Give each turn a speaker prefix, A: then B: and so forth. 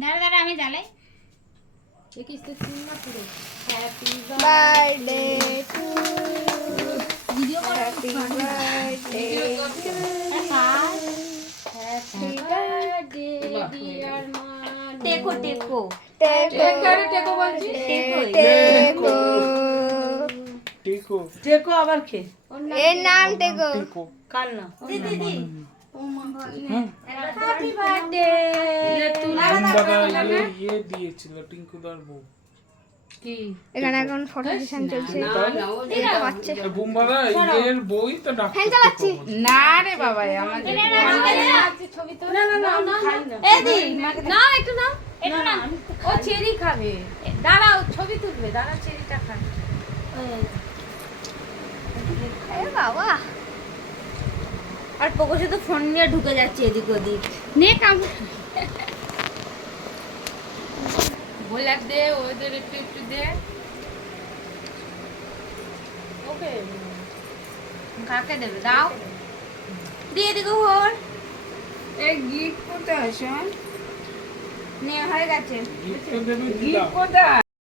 A: দাঁড়া দাঁড়া আমি জ্বালাই।
B: দেখিস তো সিনেমা পুরো? হ্যাপি
C: বার্থডে টু
A: ভিডিও করো
C: happy birthday
B: happy birthday dear মা
A: টেকো টেকো
C: টেকো
B: টেকো বলছি
C: টেকো
D: টিকো
E: টেকো আবার কে?
C: এর নাম টেকো
E: কার না
A: দিদি দিদি।
B: হ্যাপি বার্থডে
D: দাদা ইয়ে ইয়ে দিয়েছিল টিঙ্কুদার বউ
B: কি
C: এখানে এখন ফটো সেশন চলছে
B: না
C: বাচ্চা
D: বই তো ডাক্তার
B: না রে বাবা আমাদের ছবি তো না না না না
A: এই দি
B: না একটু না একটু না ও চেরি খাবে দাঁড়াও ছবি তুলবে দাঁড়া চেরিটা খাবে
C: বাবা
A: আর পোকো শুধু ফোন নিয়ে ঢুকে যাচ্ছে এদিক ওদিক নে কাম
B: গোলাপ দে ওদের একটু একটু দে ওকে
A: কাকে দেবে? দাও। দিয়ে দিকে ওর
B: এই গিফট কোথায় শোন?
A: নিয়ে হয়ে গেছে।
B: গিফট কোথায়?